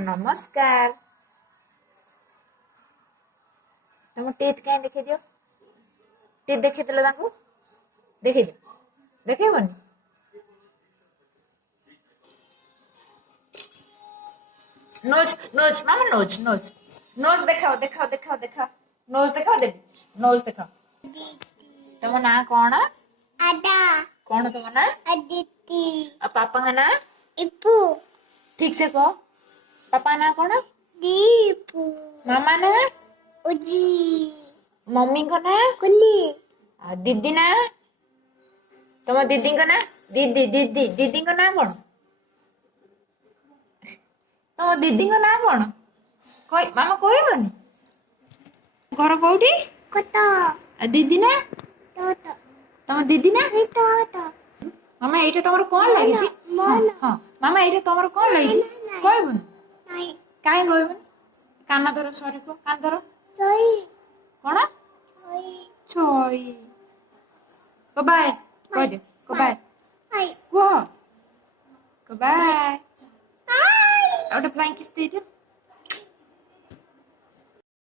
नमस्कार तुम टीथ कहीं देखे दियो टीथ देखे देल देखे दियो देखेबन नोज नोज मामा नोज नोज नोज देखाओ देखाओ देखाओ देखाओ नोज देखाओ देवी नोज देखाओ तुम ना कौन Ada. कौन तुम ना Aditi. पापा का ना Ibu. ठीक से कहो पापा ना कौन Dipu. मामा ना Uji. मम्मी को ना Kuni. दीदी ना तुम दीदी को ना दीदी दीदी दीदी को ना कौन तुम दीदी को ना कौन कोई मामा कहबनी घर कौटी Kota. दीदी ना Toto. तुम दीदी ना Toto. मामा एटा तुमर कौन लगी Mana. हाँ मामा एटा तुमर कौन लगी कहबन Nai. काहे कहबन काना धर सरी को कान धर Choi. कौन Choi. छोई बाय कह दे बाय Hai. कह बाय Hai. एउटा फ्लाइङ किस दे दियो